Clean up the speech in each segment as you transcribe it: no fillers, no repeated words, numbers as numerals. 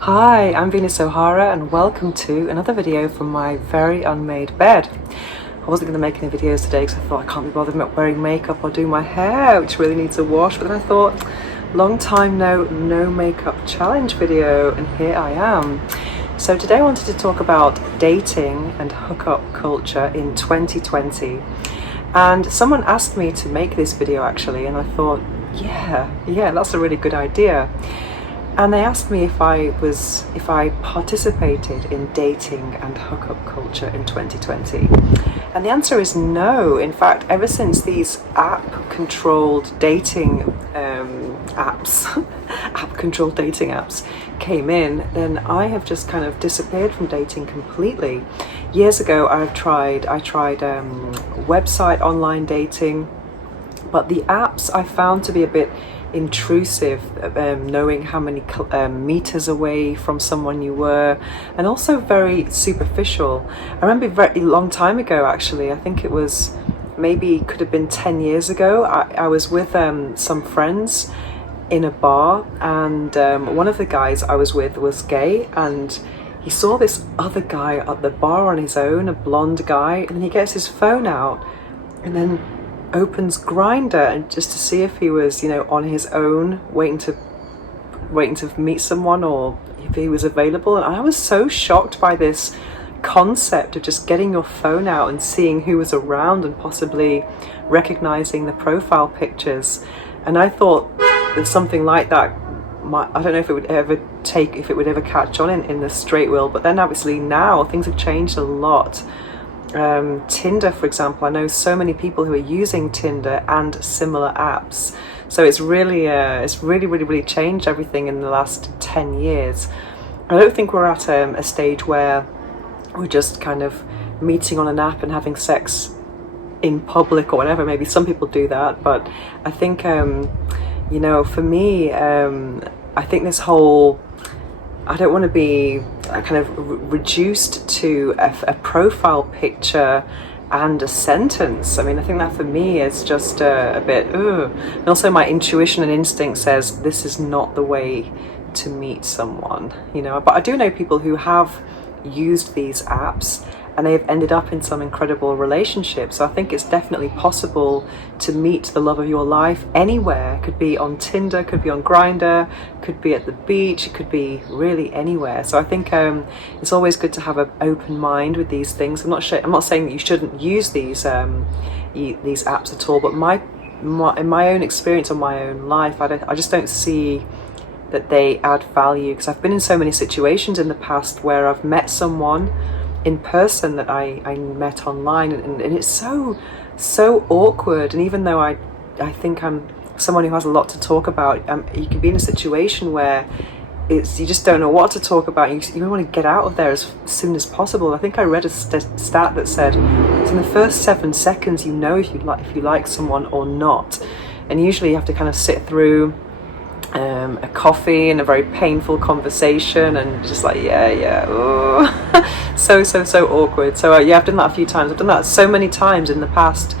Hi, I'm Venus O'Hara and welcome to another video from my very unmade bed. I wasn't going to make any videos today because I thought I can't be bothered wearing makeup or doing my hair, which really needs a wash, but then I thought, long time no makeup challenge video, and here I am. So today I wanted to talk about dating and hookup culture in 2020. And someone asked me to make this video actually, and I thought, yeah, that's a really good idea. And they asked me if I participated in dating and hookup culture in 2020. And the answer is no. In fact, ever since these app-controlled dating app-controlled dating apps came in, then I have just kind of disappeared from dating completely. Years ago, I tried website online dating, but the apps I found to be a bit intrusive, knowing how many meters away from someone you were, and also very superficial. I remember a very long time ago, actually, I think it was could have been 10 years ago, I was with some friends in a bar, and one of the guys I was with was gay, and he saw this other guy at the bar on his own, a blonde guy, and then he gets his phone out and then opens Grindr and just to see if he was, on his own, waiting to meet someone, or if he was available. And I was so shocked by this concept of just getting your phone out and seeing who was around and possibly recognizing the profile pictures. And I thought that something like that, I don't know if it would ever catch on in the straight world, but then obviously now things have changed a lot. Tinder, for example, I know so many people who are using Tinder and similar apps, so it's really changed everything in the last 10 years. I don't think we're at a stage where we're just kind of meeting on an app and having sex in public or whatever. Maybe some people do that, but I think for me, I think this whole, I don't want to be kind of reduced to a profile picture and a sentence. I mean, I think that for me is just a bit, And also my intuition and instinct says this is not the way to meet someone, But I do know people who have used these apps and they've ended up in some incredible relationships. So I think it's definitely possible to meet the love of your life anywhere. It could be on Tinder, could be on Grindr, could be at the beach, it could be really anywhere. So I think it's always good to have an open mind with these things. I'm not saying that you shouldn't use these apps at all, but in my own experience on my own life, I just don't see that they add value, because I've been in so many situations in the past where I've met someone in person that I met online, and it's so awkward. And even though I think I'm someone who has a lot to talk about, you can be in a situation where you just don't know what to talk about. You want to get out of there as soon as possible. I think I read a stat that said it's in the first 7 seconds you know if you like someone or not, and usually you have to kind of sit through a coffee and a very painful conversation, and just like so awkward. So I've done that a few times. I've done that so many times in the past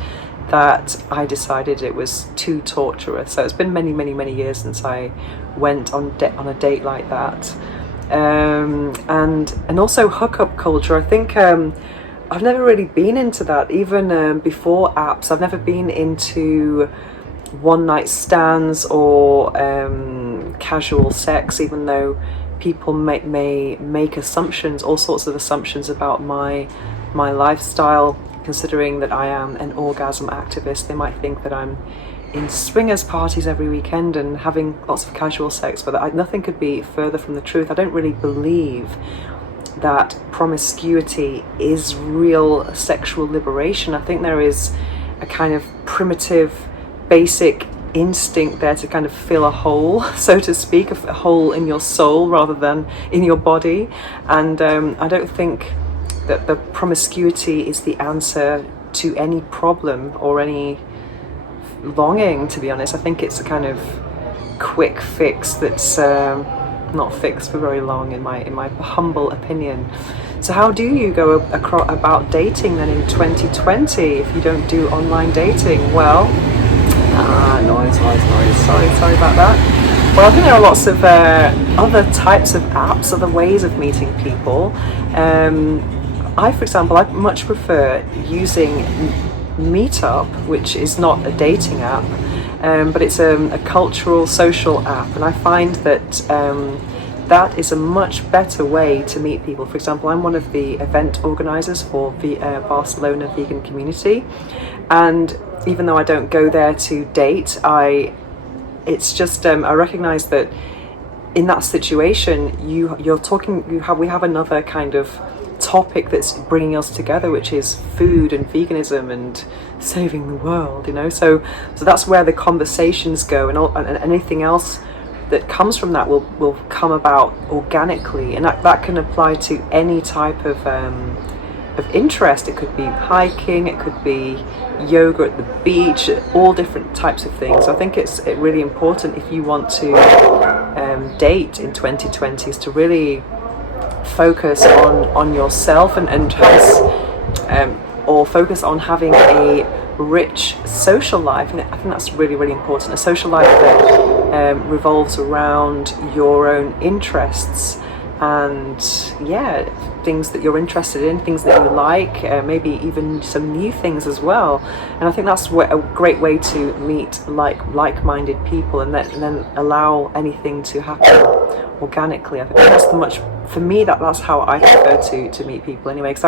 that I decided it was too torturous. So it's been many years since I went on a date like that. And also hookup culture, I think I've never really been into that. Even before apps, I've never been into one-night stands or casual sex, even though people may make assumptions, all sorts of assumptions about my lifestyle. Considering that I am an orgasm activist, they might think that I'm in swingers parties every weekend and having lots of casual sex, but nothing could be further from the truth. I don't really believe that promiscuity is real sexual liberation. I think there is a kind of primitive basic instinct there to kind of fill a hole, so to speak, a hole in your soul rather than in your body. And I don't think that the promiscuity is the answer to any problem or any longing, to be honest. I think it's a kind of quick fix that's not fixed for very long, in my humble opinion. So how do you go about dating then in 2020 if you don't do online dating? Well, noise. Sorry about that. Well, I think there are lots of other types of apps, other ways of meeting people. For example, I much prefer using Meetup, which is not a dating app, but it's a cultural, social app, and I find that that is a much better way to meet people. For example, I'm one of the event organisers for the Barcelona vegan community, and even though I don't go there to date, I recognise that in that situation, we have another kind of topic that's bringing us together, which is food and veganism and saving the world. So that's where the conversations go, and anything else that comes from that will come about organically, and that can apply to any type of interest. It could be hiking, it could be yoga at the beach, all different types of things. So I think it's really important, if you want to date in 2020, is to really focus on yourself or focus on having a rich social life. And I think that's really, really important. A social life that revolves around your own interests and things that you're interested in, things that you like, maybe even some new things as well. And I think that's a great way to meet like-minded people, and then allow anything to happen organically. I think that's for me, that's how I prefer to meet people anyway, because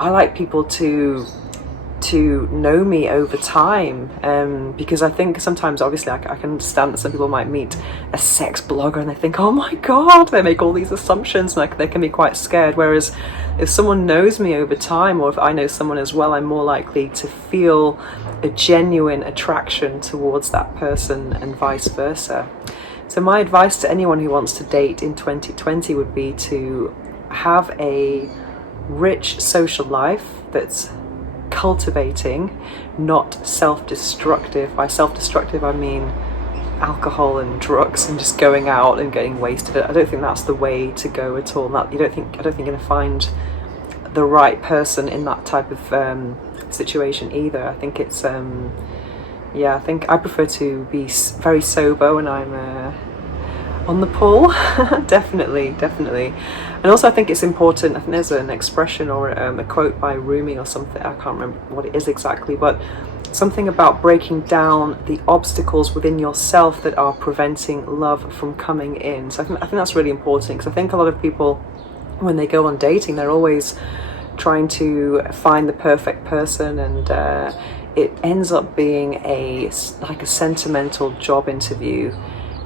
I like people to know me over time, because I think sometimes, obviously, I can understand that some people might meet a sex blogger and they think, oh my god, they make all these assumptions, and they can be quite scared. Whereas if someone knows me over time, or if I know someone as well, I'm more likely to feel a genuine attraction towards that person, and vice versa. So my advice to anyone who wants to date in 2020 would be to have a rich social life that's cultivating, not self-destructive. By self-destructive, I mean alcohol and drugs and just going out and getting wasted. I don't think that's the way to go at all. I don't think you're going to find the right person in that type of situation either. I think it's I think I prefer to be very sober when I'm on the pull. definitely. And also I think it's important, I think there's an expression or a quote by Rumi or something, I can't remember what it is exactly, but something about breaking down the obstacles within yourself that are preventing love from coming in. So I think that's really important, because I think a lot of people, when they go on dating, they're always trying to find the perfect person, and it ends up being like a sentimental job interview,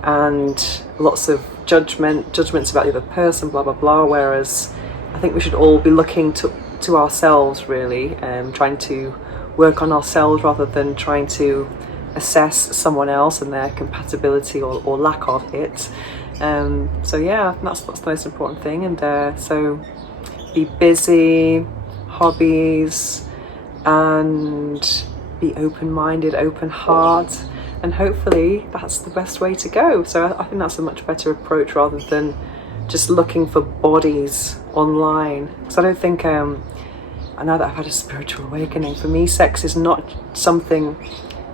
and lots of judgments about the other person, blah blah blah. Whereas I think we should all be looking to ourselves, really, trying to work on ourselves rather than trying to assess someone else and their compatibility or lack of it. So that's the most important thing. And so be busy, hobbies, and be open-minded, open heart, and hopefully that's the best way to go. So I think that's a much better approach, rather than just looking for bodies online. Because I don't think, I know that I've had a spiritual awakening. For me, sex is not something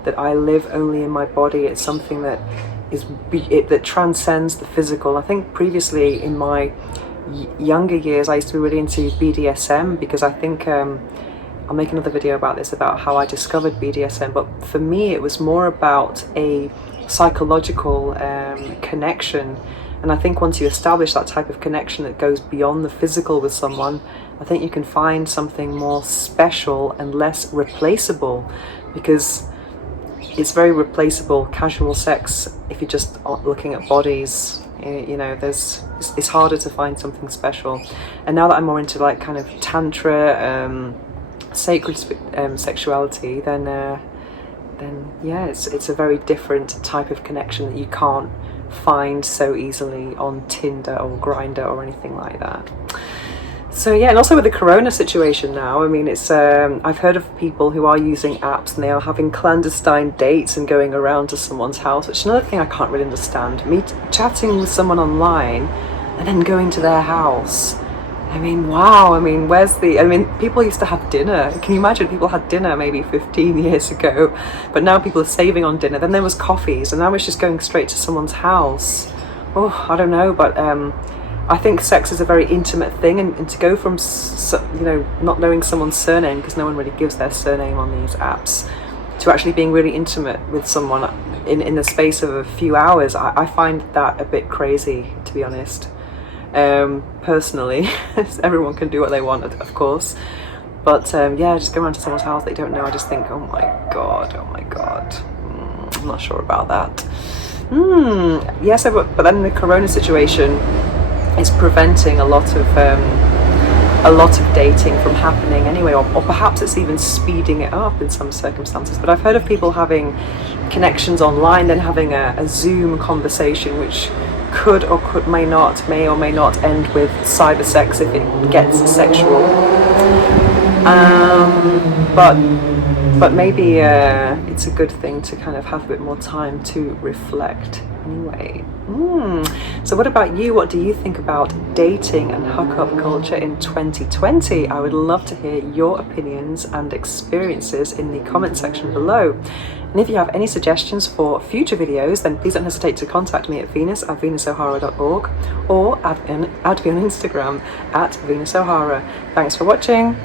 that I live only in my body. It's something that that transcends the physical. I think previously in my younger years, I used to be really into BDSM, because I think I'll make another video about this, about how I discovered BDSM. But for me, it was more about a psychological connection. And I think once you establish that type of connection that goes beyond the physical with someone, I think you can find something more special and less replaceable, because it's very replaceable, casual sex. If you're just looking at bodies, it's harder to find something special. And now that I'm more into like kind of tantra, sacred sexuality, then it's a very different type of connection that you can't find so easily on Tinder or Grindr or anything like that. So and also with the corona situation now, I mean, it's I've heard of people who are using apps and they are having clandestine dates and going around to someone's house, which is another thing I can't really understand. Chatting with someone online and then going to their house. I mean, wow, I mean, people used to have dinner. Can you imagine? People had dinner maybe 15 years ago, but now people are saving on dinner. Then there was coffees, and now it's just going straight to someone's house. Oh, I don't know, but I think sex is a very intimate thing, and to go from, not knowing someone's surname, because no one really gives their surname on these apps, to actually being really intimate with someone in the space of a few hours, I find that a bit crazy, to be honest. Personally, everyone can do what they want, of course, but just go around to someone's house they don't know. I just think, oh my god, I'm not sure about that. Yes, but then the corona situation is preventing a lot of dating from happening anyway, or perhaps it's even speeding it up in some circumstances. But I've heard of people having connections online, then having a Zoom conversation, which may or may not end with cyber sex if it gets sexual. But maybe it's a good thing to kind of have a bit more time to reflect anyway. So what about you? What do you think about dating and hookup culture in 2020? I would love to hear your opinions and experiences in the comment section below. And if you have any suggestions for future videos, then please don't hesitate to contact me at venus@venusohara.org or add me on Instagram @venusohara. Thanks for watching.